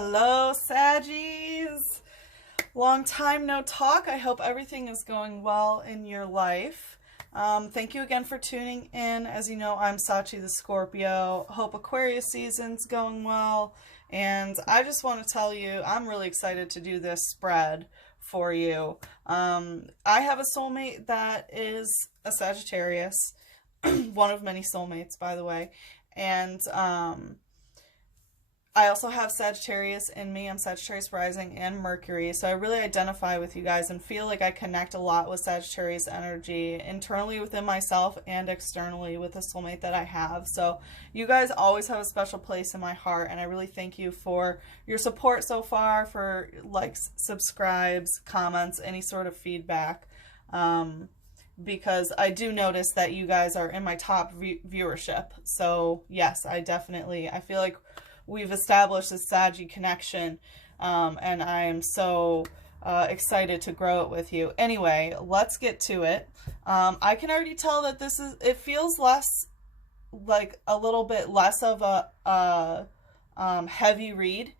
Hello, Saggies. Long time no talk. I hope everything is going well in your life. Thank you again for tuning in. As you know, I'm Sachi the Scorpio. Hope Aquarius season's going well. And I just want to tell you, I'm really excited to do this spread for you. I have a soulmate that is a Sagittarius, one of many soulmates, by the way. And I also have Sagittarius in me. I'm Sagittarius rising and Mercury. So I really identify with you guys and feel like I connect a lot with Sagittarius energy internally within myself and externally with the soulmate that I have. So you guys always have a special place in my heart, and I really thank you for your support so far, for likes, subscribes, comments, any sort of feedback. Because I do notice that you guys are in my top viewership. So yes, I feel like we've established this Saggy connection, and I am so excited to grow it with you. Anyway, let's get to it. I can already tell that it feels like a little bit less of a heavy read.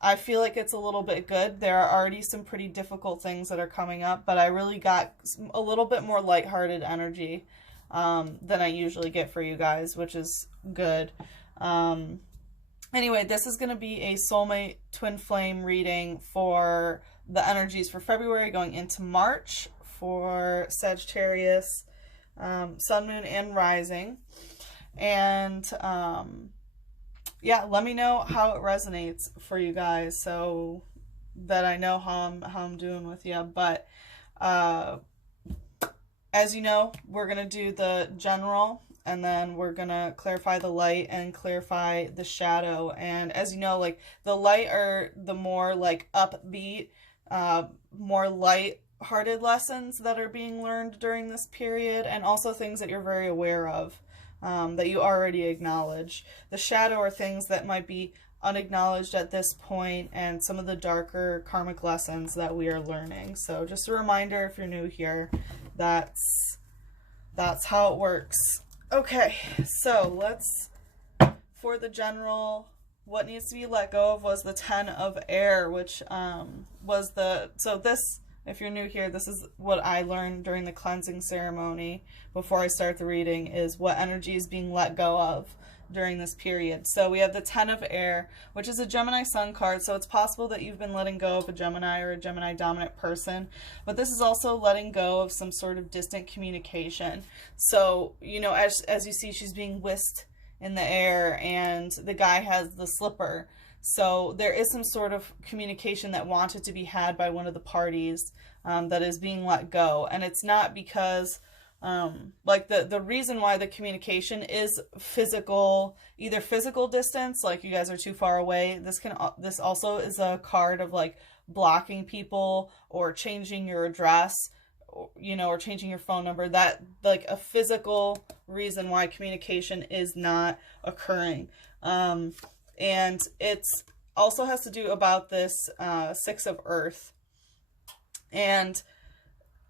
I feel like it's a little bit good. There are already some pretty difficult things that are coming up, but I really got a little bit more lighthearted energy than I usually get for you guys, which is good. Anyway, this is going to be a soulmate twin flame reading for the energies for February going into March for Sagittarius, Sun, Moon, and Rising. And yeah, let me know how it resonates for you guys so that I know how I'm doing with you. But as you know, we're going to do the general, and then we're going to clarify the light and clarify the shadow. And as you know, like, the light are the more like upbeat, more light-hearted lessons that are being learned during this period, and also things that you're very aware of, that you already acknowledge. The shadow are things that might be unacknowledged at this point, and some of the darker karmic lessons that we are learning. So just a reminder, if you're new here, that's how it works. Okay, so for the general, what needs to be let go of was the 10 of air, which if you're new here, this is what I learned during the cleansing ceremony before I start the reading, is what energy is being let go of during this period. So we have the 10 of air, which is a Gemini sun card. So it's possible that you've been letting go of a Gemini or a Gemini dominant person, but this is also letting go of some sort of distant communication. So, you know, as you see, she's being whisked in the air and the guy has the slipper. So there is some sort of communication that wanted to be had by one of the parties that is being let go. And it's not because like the reason why the communication is physical, either physical distance, like you guys are too far away. This also is a card of like blocking people or changing your address, you know, or changing your phone number. That, like, a physical reason why communication is not occurring. And it's also has to do about this 6 of earth. And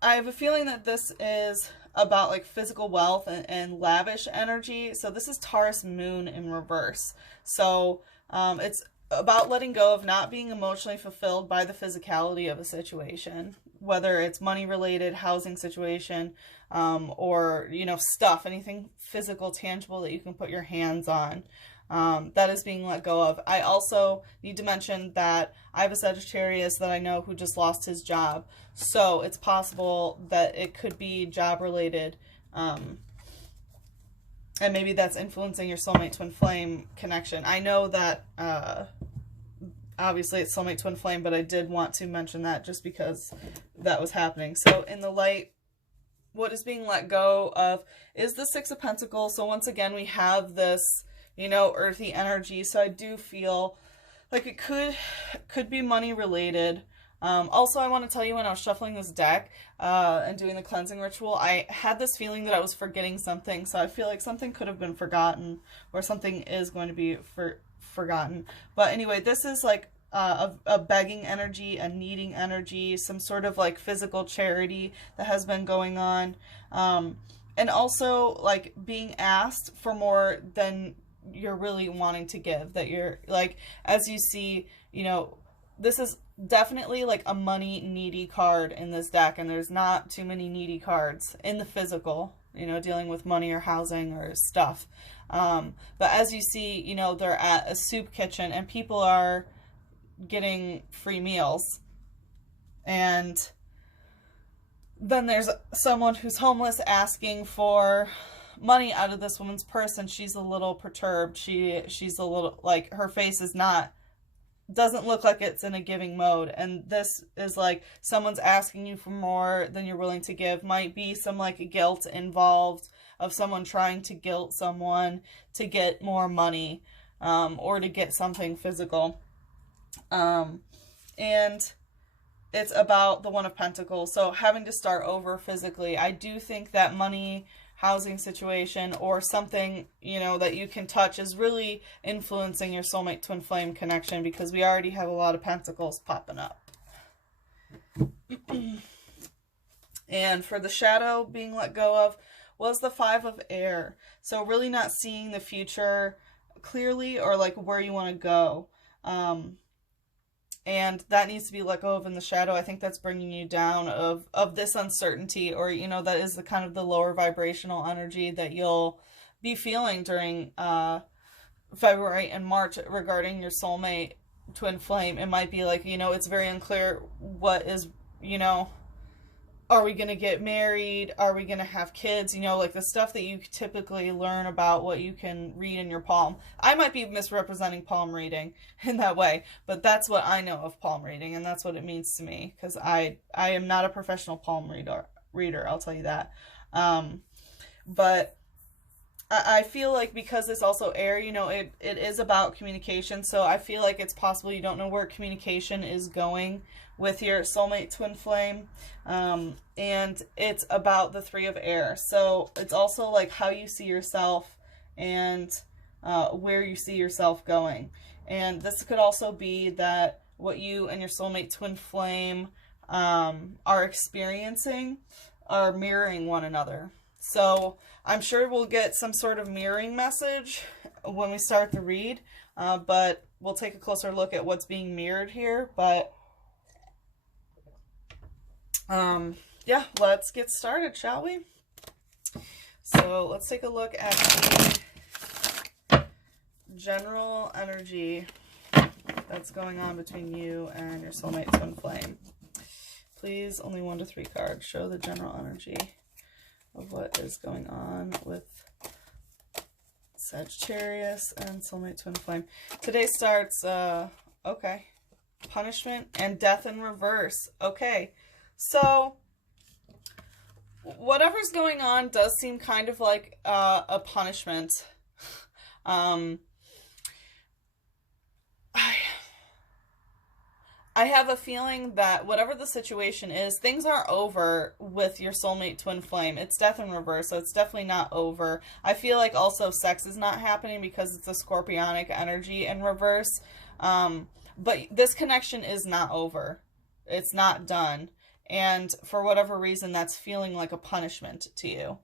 I have a feeling that this is about like physical wealth and lavish energy. So this is Taurus moon in reverse. So it's about letting go of not being emotionally fulfilled by the physicality of a situation, whether it's money related, housing situation, or, you know, stuff, anything physical, tangible that you can put your hands on. That is being let go of. I also need to mention that I have a Sagittarius that I know who just lost his job. So it's possible that it could be job related. And maybe that's influencing your soulmate twin flame connection. I know that, obviously it's soulmate twin flame, but I did want to mention that just because that was happening. So in the light, what is being let go of is the 6 of Pentacles. So once again, we have this, you know, earthy energy. So I do feel like it could be money related. Also, I want to tell you, when I was shuffling this deck and doing the cleansing ritual, I had this feeling that I was forgetting something. So I feel like something could have been forgotten, or something is going to be forgotten. But anyway, this is like a begging energy, a needing energy, some sort of like physical charity that has been going on. And also like being asked for more than you're really wanting to give, that you're like, as you see, you know, this is definitely like a money needy card in this deck, and there's not too many needy cards in the physical, you know, dealing with money or housing or stuff. But as you see, you know, they're at a soup kitchen and people are getting free meals. And then there's someone who's homeless asking for money out of this woman's purse, and she's a little perturbed. She's a little, like, her face is not, doesn't look like it's in a giving mode. And this is like someone's asking you for more than you're willing to give. Might be some like guilt involved of someone trying to guilt someone to get more money, or to get something physical. And it's about the One of Pentacles. So having to start over physically. I do think that money, housing situation, or something, you know, that you can touch is really influencing your soulmate twin flame connection, because we already have a lot of pentacles popping up. And for the shadow being let go of was the Five of Air. So really not seeing the future clearly, or like where you want to go. And that needs to be let go of in the shadow. I think that's bringing you down of this uncertainty, or, you know, that is the kind of the lower vibrational energy that you'll be feeling during February and March regarding your soulmate twin flame. It might be like, you know, it's very unclear what is, you know, are we going to get married? Are we going to have kids? You know, like the stuff that you typically learn about, what you can read in your palm. I might be misrepresenting palm reading in that way, but that's what I know of palm reading, and that's what it means to me, because I am not a professional palm reader, I'll tell you that. But I feel like because it's also air, you know, it is about communication. So I feel like it's possible you don't know where communication is going with your soulmate twin flame. And it's about the Three of Air. So it's also like how you see yourself and where you see yourself going. And this could also be that what you and your soulmate twin flame are experiencing are mirroring one another. So I'm sure we'll get some sort of mirroring message when we start the read, but we'll take a closer look at what's being mirrored here. But yeah, let's get started, shall we? So let's take a look at the general energy that's going on between you and your soulmate twin flame. Please, only 1 to 3 cards. Show the general energy of what is going on with Sagittarius and soulmate twin flame. Today starts, okay, punishment and death in reverse. Okay, so whatever's going on does seem kind of like a punishment. I have a feeling that whatever the situation is, things aren't over with your soulmate twin flame. It's death in reverse, so it's definitely not over. I feel like also sex is not happening because it's a scorpionic energy in reverse. But this connection is not over. It's not done. And for whatever reason, that's feeling like a punishment to you.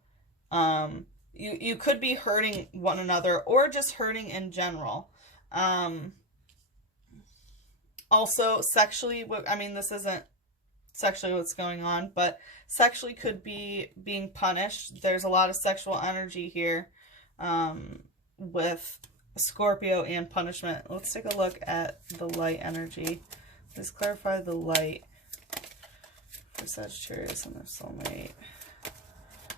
You could be hurting one another or just hurting in general. Also, sexually, I mean, this isn't sexually what's going on, but sexually could be being punished. There's a lot of sexual energy here with Scorpio and punishment. Let's take a look at the light energy. Just clarify the light for Sagittarius and their soulmate.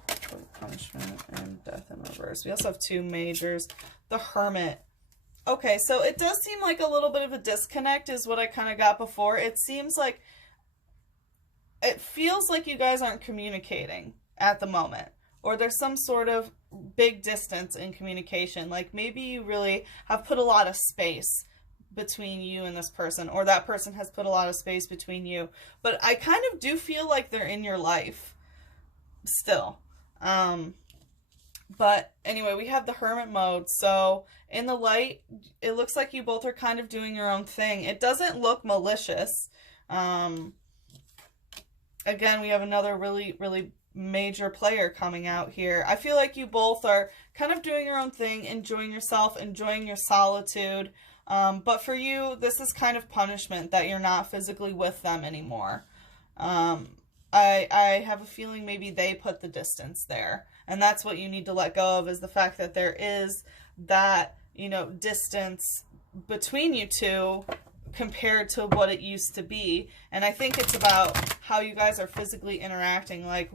For punishment and death in reverse. We also have 2 majors. The Hermit. Okay, so it does seem like a little bit of a disconnect is what I kind of got before. It seems like, it feels like you guys aren't communicating at the moment. Or there's some sort of big distance in communication. Like maybe you really have put a lot of space between you and this person. Or that person has put a lot of space between you. But I kind of do feel like they're in your life still. But anyway, we have the Hermit mode. So in the light, it looks like you both are kind of doing your own thing. It doesn't look malicious. Again, we have another really, really major player coming out here. I feel like you both are kind of doing your own thing, enjoying yourself, enjoying your solitude. But for you, this is kind of punishment that you're not physically with them anymore. I have a feeling maybe they put the distance there. And that's what you need to let go of, is the fact that there is that, you know, distance between you two compared to what it used to be. And I think it's about how you guys are physically interacting, like,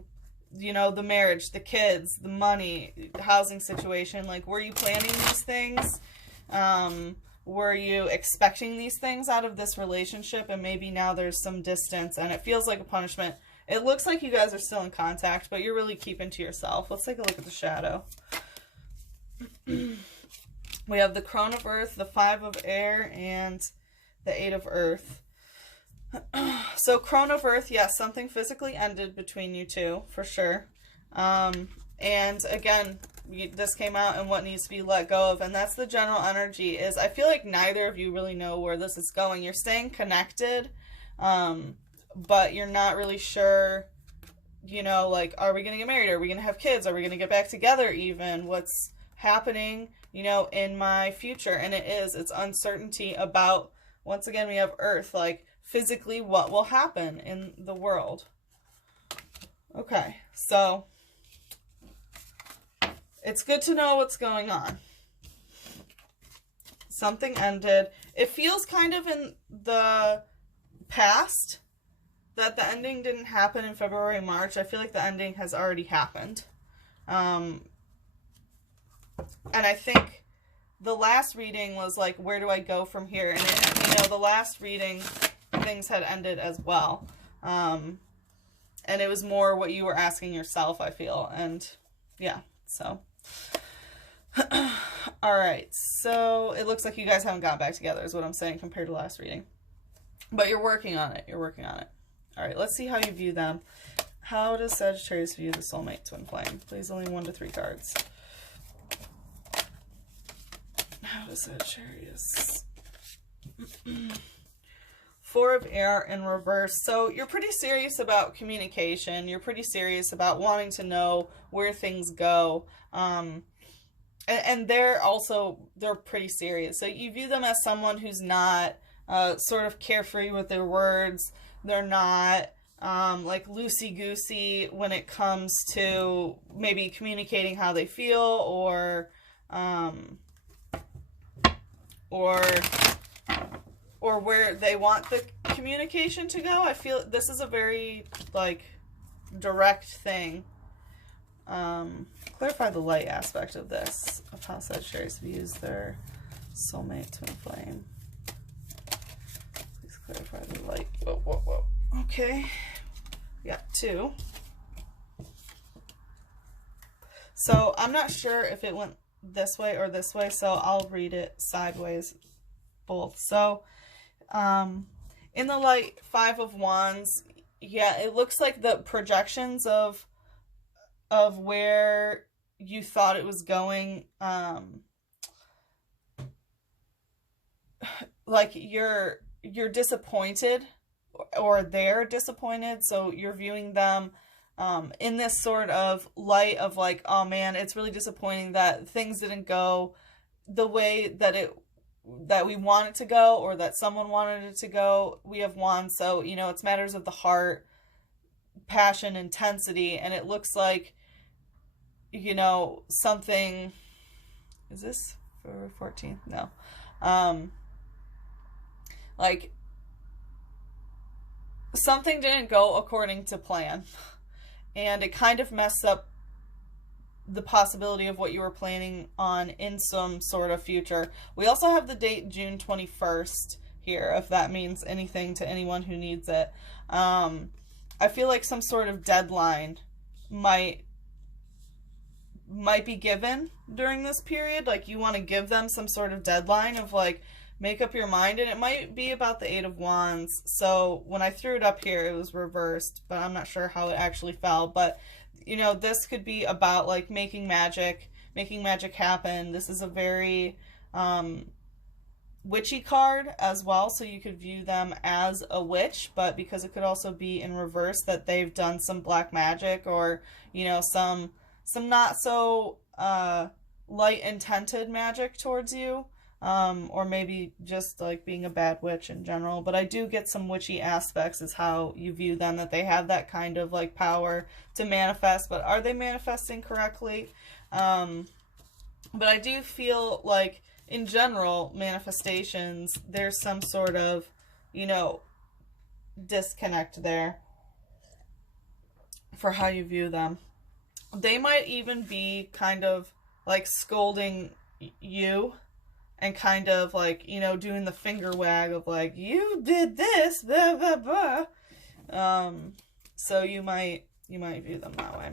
you know, the marriage, the kids, the money, the housing situation. Like, were you planning these things? Were you expecting these things out of this relationship? And maybe now there's some distance and it feels like a punishment. It looks like you guys are still in contact, but you're really keeping to yourself. Let's take a look at the shadow. We have the Crone of Earth, the Five of Air, and the Eight of Earth. So Crone of Earth, yes, something physically ended between you two, for sure. And again, this came out and what needs to be let go of, and that's the general energy. Is I feel like neither of you really know where this is going. You're staying connected, but you're not really sure, you know, like, are we going to get married? Are we going to have kids? Are we going to get back together even? What's happening, you know, in my future? And it's uncertainty about, once again, we have Earth, like, physically what will happen in the world. Okay, so it's good to know what's going on. Something ended. It feels kind of in the past that the ending didn't happen in February, March. I feel like the ending has already happened. And I think the last reading was like, where do I go from here? And, you know, the last reading, things had ended as well. And it was more what you were asking yourself, I feel. And yeah, so. All right, so it looks like you guys haven't got back together is what I'm saying compared to last reading. But you're working on it. You're working on it. All right, let's see how you view them. How does Sagittarius view the soulmate twin flame? Please, only 1 to 3 cards. How does Sagittarius? 4 of Air in reverse. So you're pretty serious about communication. You're pretty serious about wanting to know where things go. And they're pretty serious. So you view them as someone who's not sort of carefree with their words. They're not like loosey-goosey when it comes to maybe communicating how they feel or where they want the communication to go. I feel this is a very, like, direct thing. Clarify the light aspect of this, of how Sagittarius views their soulmate twin flame. Please clarify the light. Whoa, whoa, whoa. Okay. We got 2. So I'm not sure if it went this way or this way, so I'll read it sideways, both. So, in the light, 5 of Wands, yeah, it looks like the projections of where you thought it was going, like you're disappointed, or they're disappointed, so you're viewing them in this sort of light of like, oh man, it's really disappointing that things didn't go the way that we want it to go, or that someone wanted it to go. We have Wands, so, you know, it's matters of the heart, passion, intensity, and it looks like, you know, something, is this for 14th? No. Like, something didn't go according to plan, and it kind of messed up the possibility of what you were planning on in some sort of future. We also have the date June 21st here, if that means anything to anyone who needs it. I feel like some sort of deadline might be given during this period. Like, you want to give them some sort of deadline of like, make up your mind, and it might be about the 8 of Wands. So when I threw it up here, it was reversed, but I'm not sure how it actually fell. But, you know, this could be about like making magic happen. This is a very witchy card as well, so you could view them as a witch, but because it could also be in reverse that they've done some black magic, or, you know, some not so light intended magic towards you, or maybe just like being a bad witch in general. But I do get some witchy aspects is how you view them, that they have that kind of like power to manifest, but are they manifesting correctly? But I do feel like in general, manifestations, there's some sort of, you know, disconnect there for how you view them. They might even be kind of like scolding you and kind of like, you know, doing the finger wag of like, you did this, blah, blah, blah. So you might view them that way.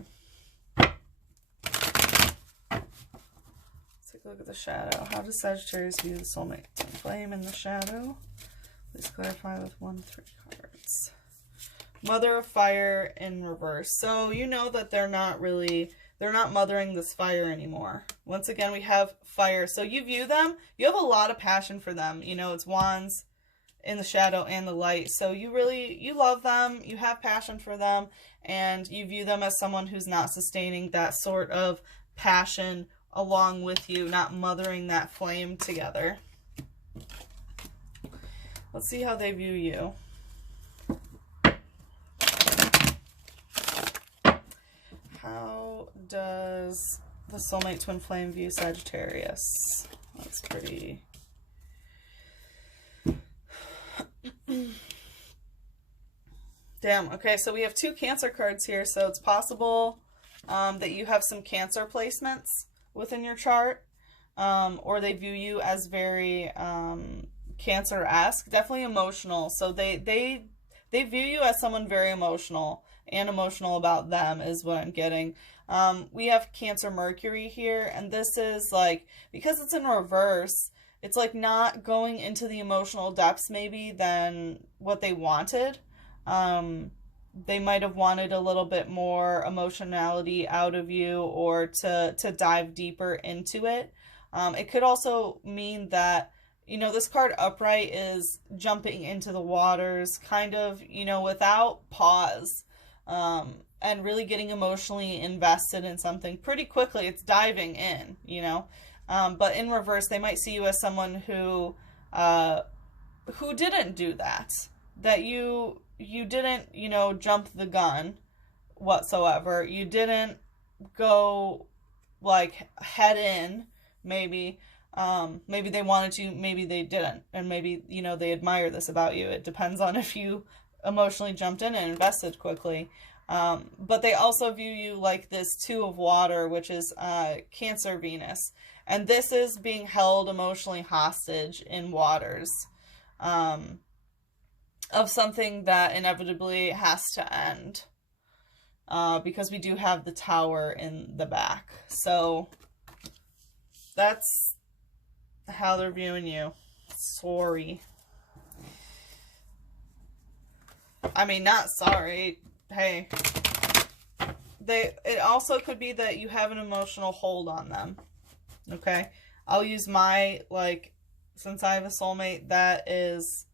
Look at the shadow. How does Sagittarius view the soulmate twin flame in the shadow? Please clarify with 1-3 cards. Mother of Fire in reverse. So you know that they're not mothering this fire anymore. Once again, we have fire. So you view them, you have a lot of passion for them. You know, it's wands in the shadow and the light. So you love them, you have passion for them, and you view them as someone who's not sustaining that sort of passion along with you, not mothering that flame together. Let's see how they view you. How does the soulmate twin flame view Sagittarius? That's pretty... Damn, okay, so we have 2 Cancer cards here, so it's possible that you have some Cancer placements within your chart, or they view you as very Cancer-esque, definitely emotional. So they view you as someone very emotional, and emotional about them is what I'm getting. We have Cancer Mercury here, and this is like, because it's in reverse, it's like not going into the emotional depths maybe than what they wanted. They might have wanted a little bit more emotionality out of you, or to dive deeper into it. It could also mean that, you know, this card upright is jumping into the waters kind of, you know, without pause, and really getting emotionally invested in something pretty quickly. It's diving in, you know. But in reverse, they might see you as someone who didn't do that. That you didn't, you know, jump the gun whatsoever. You didn't go like head in, maybe. Maybe they wanted to, maybe they didn't. And maybe, you know, they admire this about you. It depends on if you emotionally jumped in and invested quickly. But they also view you like this 2 of water, which is Cancer Venus. And this is being held emotionally hostage in waters. Of something that inevitably has to end, because we do have the Tower in the back. So that's how they're viewing you. Sorry. I mean, not sorry. Hey. It also could be that you have an emotional hold on them. Okay? I'll use my, like, since I have a soulmate that is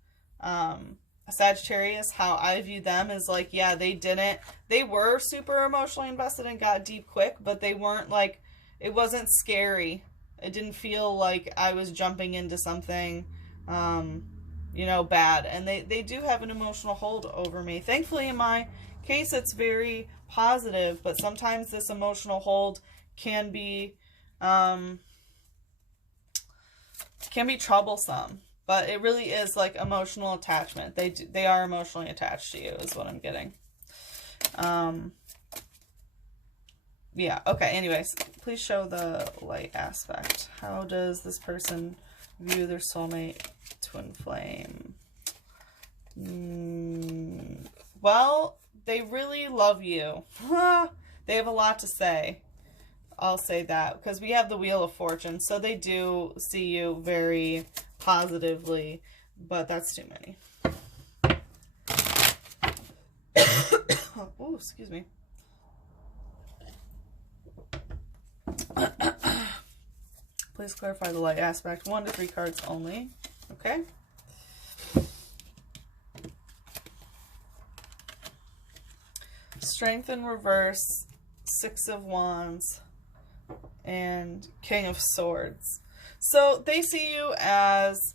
Sagittarius, how I view them is like, yeah, they were super emotionally invested and got deep quick, but they weren't like, it wasn't scary. It didn't feel like I was jumping into something, you know, bad. And they do have an emotional hold over me. Thankfully, in my case, it's very positive, but sometimes this emotional hold can be troublesome. But it really is like emotional attachment. They are emotionally attached to you is what I'm getting. Yeah, okay, anyways. Please show the light aspect. How does this person view their soulmate twin flame? Well, they really love you. They have a lot to say. I'll say that. Because we have the Wheel of Fortune. So they do see you very positively, but that's too many. Oh, excuse me. Please clarify the light aspect. 1 to 3 cards only. Okay? Strength in reverse, Six of Wands, and King of Swords. So they see you as,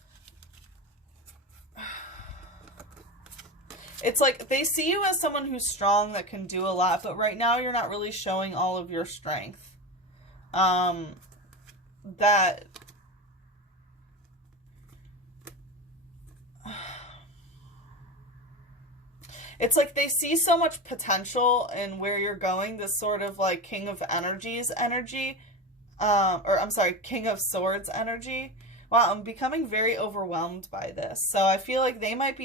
it's like they see you as someone who's strong that can do a lot, but right now you're not really showing all of your strength. That it's like they see so much potential in where you're going, this sort of like King of Energies energy, or I'm sorry, King of Swords energy. Wow, I'm becoming very overwhelmed by this. So I feel like they might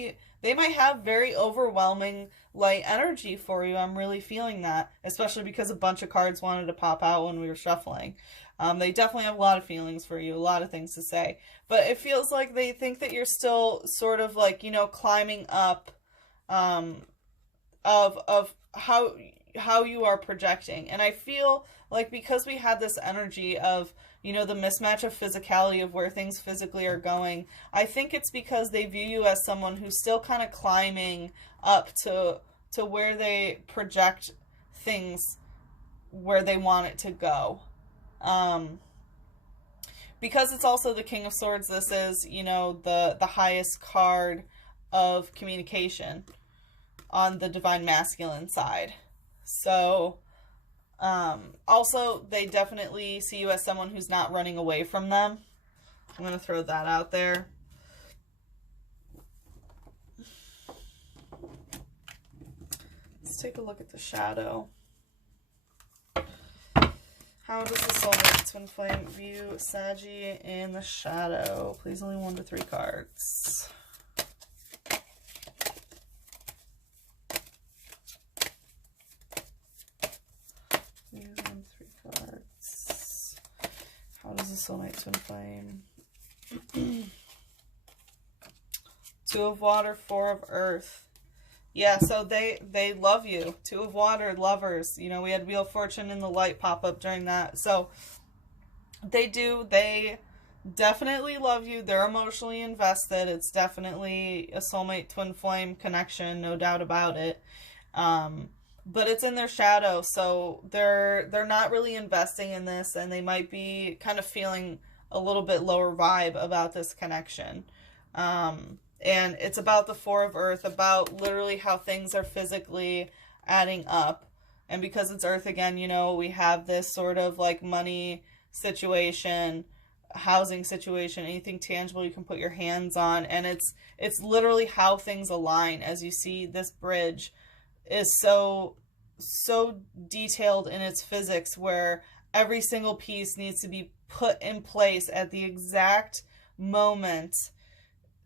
have very overwhelming light energy for you. I'm really feeling that, especially because a bunch of cards wanted to pop out when we were shuffling. They definitely have a lot of feelings for you, a lot of things to say. But it feels like they think that you're still sort of like, you know, climbing up of how you are projecting. And I feel like because we had this energy of, you know, the mismatch of physicality of where things physically are going, I think it's because they view you as someone who's still kind of climbing up to where they project things where they want it to go. Because it's also the King of Swords, this is, you know, the highest card of communication on the Divine Masculine side. So, also, they definitely see you as someone who's not running away from them. I'm going to throw that out there. Let's take a look at the shadow. How does the soulmate twin flame view Saggy in the shadow? Please, only 1 to 3 cards. Please, 1 to 3 cards. How does the soulmate twin flame? 2 of water, 4 of earth. Yeah, so they love you. 2 of water, lovers. You know, we had Wheel of Fortune and the light pop up during that. So they definitely love you. They're emotionally invested. It's definitely a soulmate twin flame connection, no doubt about it. But it's in their shadow, so they're not really investing in this, and they might be kind of feeling a little bit lower vibe about this connection. And it's about the 4 of earth, about literally how things are physically adding up. And because it's earth again, you know, we have this sort of like money situation, housing situation, anything tangible you can put your hands on. And it's literally how things align. As you see, this bridge is so detailed in its physics, where every single piece needs to be put in place at the exact moment,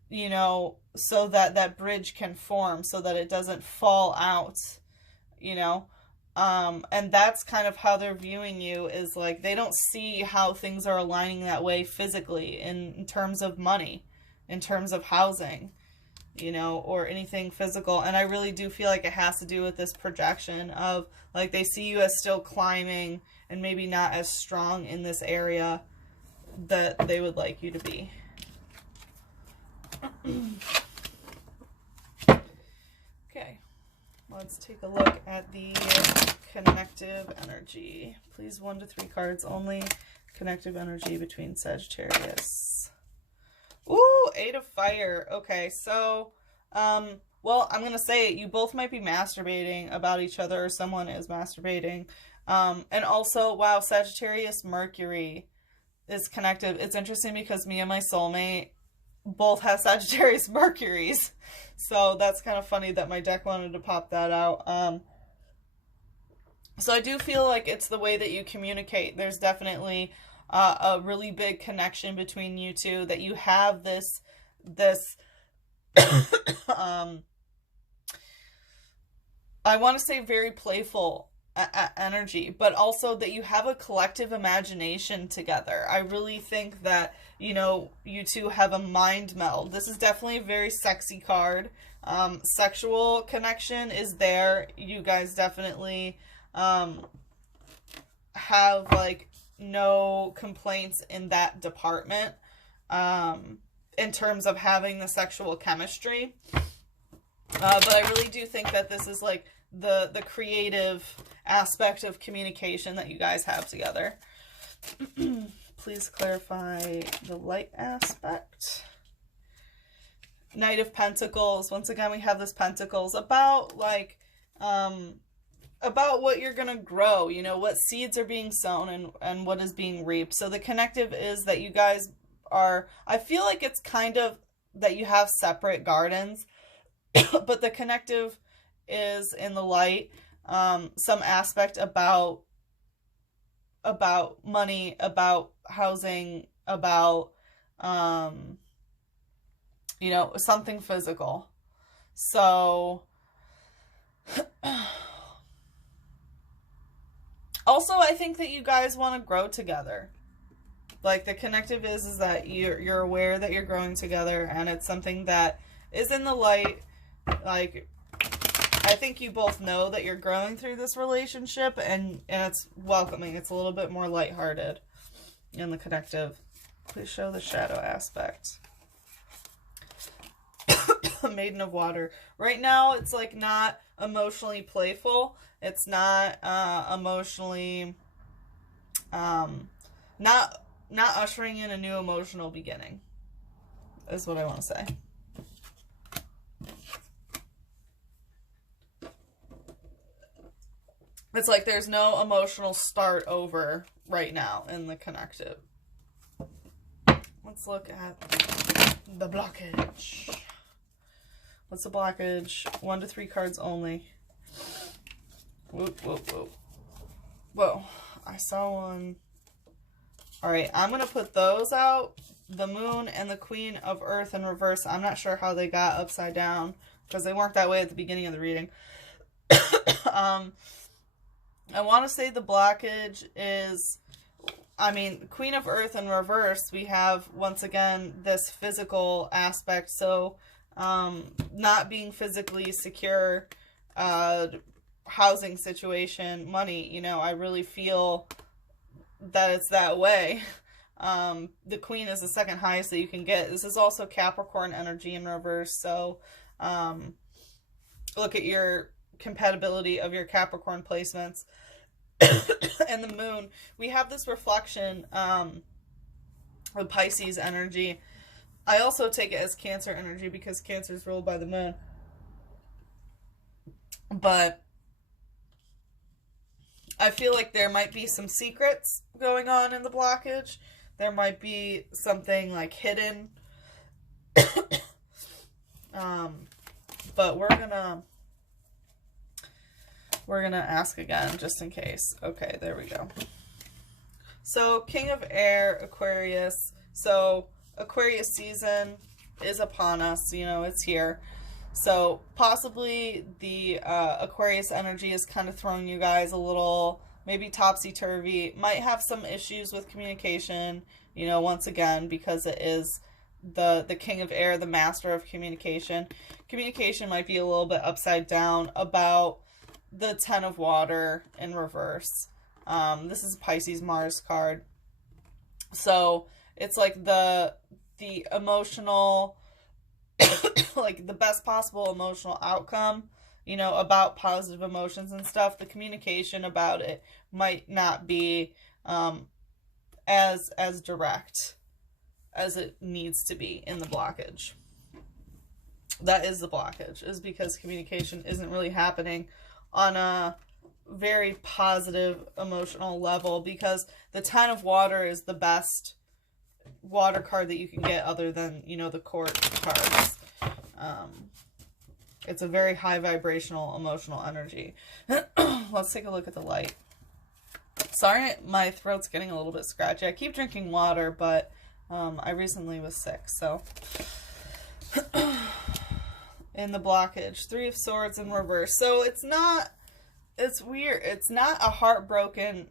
you know, so that that bridge can form, so that it doesn't fall out, you know. And that's kind of how they're viewing you, is like they don't see how things are aligning that way physically in terms of money, in terms of housing, you know, or anything physical. And I really do feel like it has to do with this projection of like they see you as still climbing and maybe not as strong in this area that they would like you to be. Okay, let's take a look at the connective energy. Please, 1 to 3 cards only. Connective energy between Sagittarius. Ooh, 8 of fire. Okay, so, well, I'm going to say you both might be masturbating about each other, or someone is masturbating. And also, wow, Sagittarius Mercury is connective. It's interesting because me and my soulmate both have Sagittarius Mercuries. So that's kind of funny that my deck wanted to pop that out. So I do feel like it's the way that you communicate. There's definitely a really big connection between you two, that you have this I want to say very playful energy, but also that you have a collective imagination together. I really think that, you know, you two have a mind meld. This is definitely a very sexy card. Sexual connection is there. You guys definitely have like no complaints in that department. in terms of having the sexual chemistry. But I really do think that this is like the creative aspect of communication that you guys have together. Please clarify the light aspect. Knight of Pentacles. Once again, we have this Pentacles about like, about what you're going to grow, you know, what seeds are being sown and what is being reaped. So the connective is that you guys are, I feel like it's kind of that you have separate gardens, but the connective is in the light, some aspect about money, about housing, about, you know, something physical. So, also, I think that you guys want to grow together. Like, the connective is that you're aware that you're growing together, and it's something that is in the light. Like, I think you both know that you're growing through this relationship, and it's welcoming. It's a little bit more lighthearted in the connective. Please show the shadow aspect. Maiden of Water. Right now, it's like not emotionally playful. It's not emotionally, not ushering in a new emotional beginning, is what I want to say. It's like there's no emotional start over right now in the connective. Let's look at the blockage. What's the blockage? 1 to 3 cards only. Whoop, whoop, whoop. Whoa, I saw one. Alright, I'm going to put those out. The Moon and the Queen of Earth in reverse. I'm not sure how they got upside down, because they weren't that way at the beginning of the reading. I want to say the blockage is, I mean, Queen of Earth in reverse, we have, once again, this physical aspect. So, not being physically secure, housing situation, money, you know, I really feel that it's that way. The Queen is the second highest that you can get. This is also Capricorn energy in reverse. So, look at your compatibility of your Capricorn placements. And the Moon, we have this reflection of Pisces energy. I also take it as Cancer energy because Cancer is ruled by the Moon. But I feel like there might be some secrets going on in the blockage. There might be something like hidden. But we're gonna ask again just in case. Okay, there we go. So King of Air, Aquarius. So Aquarius season is upon us, you know, it's here. So possibly the Aquarius energy is kind of throwing you guys a little, maybe topsy-turvy. Might have some issues with communication, you know, once again, because it is the King of Air, the master of communication. Communication might be a little bit upside down about the Ten of Water in reverse. This is a Pisces Mars card. So it's like the emotional, like the best possible emotional outcome, you know, about positive emotions and stuff. The communication about it might not be as direct as it needs to be in the blockage. That is the blockage, is because communication isn't really happening on a very positive emotional level, because the Ten of Water is the best water card that you can get other than, you know, the court cards. It's a very high vibrational emotional energy. Let's take a look at the light. Sorry, my throat's getting a little bit scratchy. I keep drinking water, but I recently was sick, so. In the blockage, 3 of Swords in reverse. So it's weird. It's not a heartbroken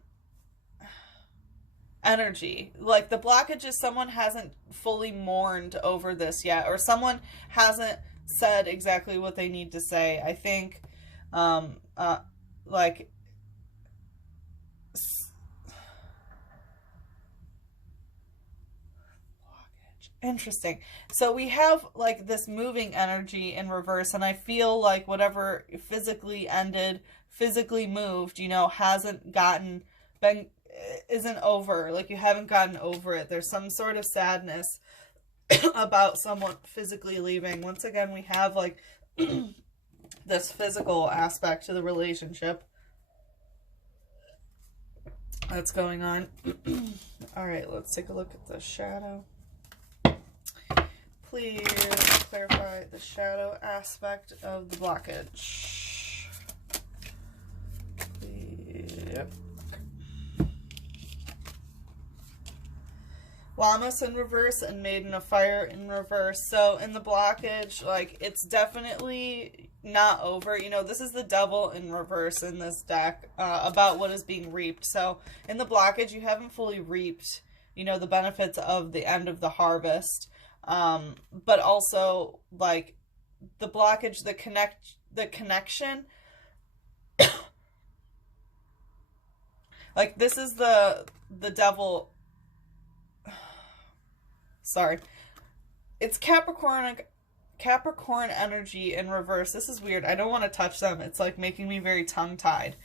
energy. Like, the blockage is someone hasn't fully mourned over this yet, or someone hasn't said exactly what they need to say. I think, like, blockage. Interesting. So we have like this moving energy in reverse, and I feel like whatever physically ended, physically moved, you know, hasn't gotten, been, isn't over. Like you haven't gotten over it. There's some sort of sadness about someone physically leaving. Once again, we have like this physical aspect to the relationship that's going on. All right, let's take a look at the shadow. Please clarify the shadow aspect of the blockage. Yep. Llamas in reverse and Maiden of Fire in reverse. So in the blockage, like, it's definitely not over. You know, this is the Devil in reverse in this deck, about what is being reaped. So in the blockage, you haven't fully reaped, you know, the benefits of the end of the harvest. But also, like, the blockage, the connection, like, this is the Devil, sorry, it's Capricorn energy in reverse. This is weird. I don't want to touch them. It's, like, making me very tongue-tied.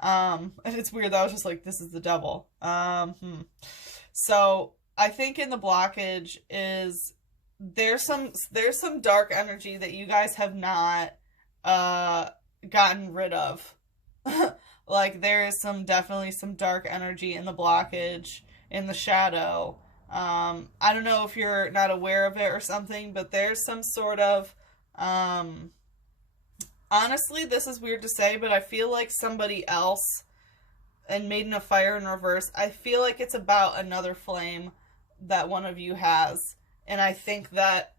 And it's weird that I was just like, this is the Devil. So I think in the blockage is, there's some dark energy that you guys have not gotten rid of. Like, there is definitely some dark energy in the blockage, in the shadow. I don't know if you're not aware of it or something, but there's some sort of, honestly, this is weird to say, but I feel like somebody else, and Maiden of Fire in reverse, I feel like it's about another flame that one of you has. And I think that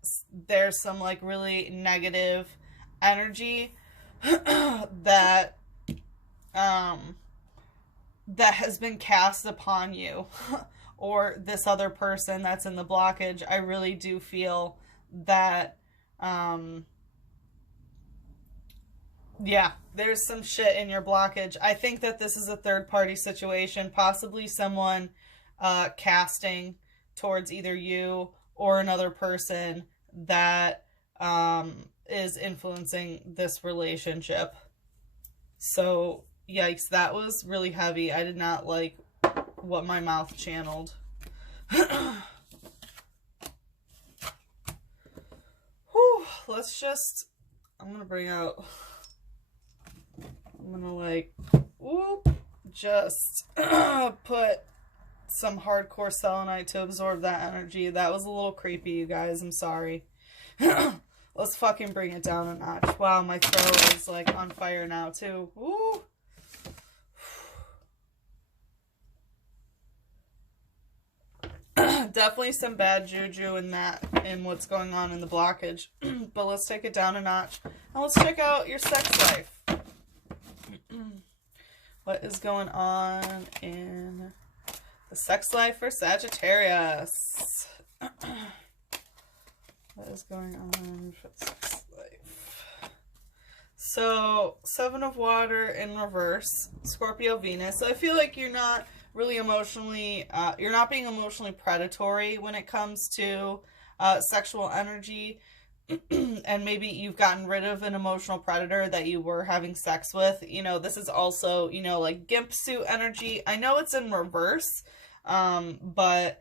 there's some, like, really negative energy that that has been cast upon you or this other person that's in the blockage. I really do feel that, yeah, there's some shit in your blockage. I think that this is a third-party situation, possibly someone casting towards either you or another person that is influencing this relationship. So, yikes, that was really heavy. I did not like what my mouth channeled. Whew, let's just, I'm gonna bring out, I'm gonna, like, whoop, just put some hardcore selenite to absorb that energy. That was a little creepy, you guys. I'm sorry. Let's fucking bring it down a notch. Wow, my throat is, like, on fire now, too. Woo! Definitely some bad juju in what's going on in the blockage. But let's take it down a notch. And let's check out your sex life. What is going on in the sex life for Sagittarius? What is going on for sex life? So, Seven of Water in reverse, Scorpio Venus. So I feel like you're not really emotionally, you're not being emotionally predatory when it comes to sexual energy. And maybe you've gotten rid of an emotional predator that you were having sex with. You know, this is also, you know, like gimp suit energy. I know it's in reverse, but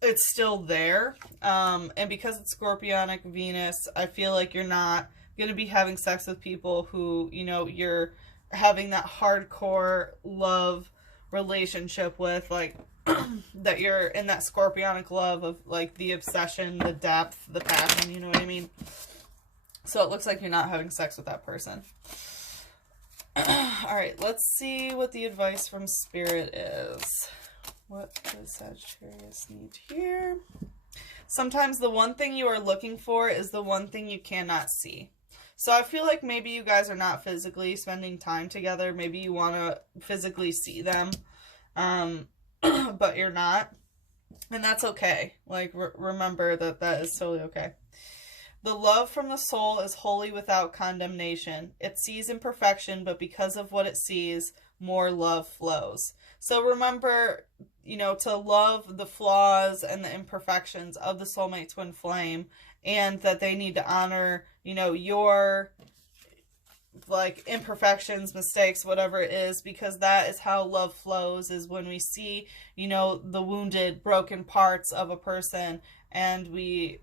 it's still there. And because it's Scorpionic Venus, I feel like you're not going to be having sex with people who, you know, you're having that hardcore love relationship with, like, that you're in that Scorpionic love of, like, the obsession, the depth, the passion, you know what I mean? So it looks like you're not having sex with that person. Alright, let's see what the advice from Spirit is. What does Sagittarius need here? Sometimes the one thing you are looking for is the one thing you cannot see. So I feel like maybe you guys are not physically spending time together. Maybe you want to physically see them, but you're not. And that's okay. Like, remember that is totally okay. The love from the soul is wholly without condemnation. It sees imperfection, but because of what it sees, more love flows. So remember, to love the flaws and the imperfections of the soulmate twin flame, and that they need to honor, your like imperfections, mistakes, whatever it is, because that is how love flows, is when we see, the wounded, broken parts of a person, and we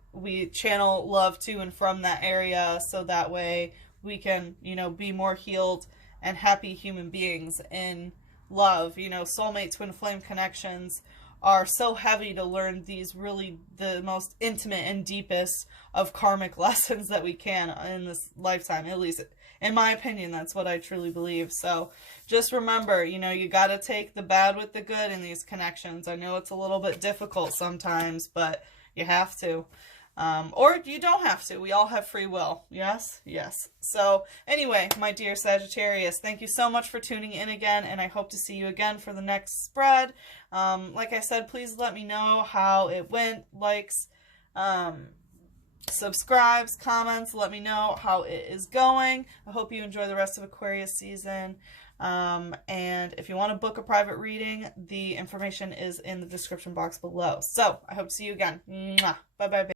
channel love to and from that area, so that way we can, be more healed and happy human beings in love. Soulmate twin flame connections are so heavy to learn these really the most intimate and deepest of karmic lessons that we can in this lifetime. At least in my opinion, that's what I truly believe. So just remember, you got to take the bad with the good in these connections. I know it's a little bit difficult sometimes, but you have to. Or you don't have to. We all have free will. Yes? Yes. So anyway, my dear Sagittarius, thank you so much for tuning in again, and I hope to see you again for the next spread. Like I said, please let me know how it went. Likes, subscribes, comments, let me know how it is going. I hope you enjoy the rest of Aquarius season. And if you want to book a private reading, the information is in the description box below. So I hope to see you again. Mwah. Bye bye.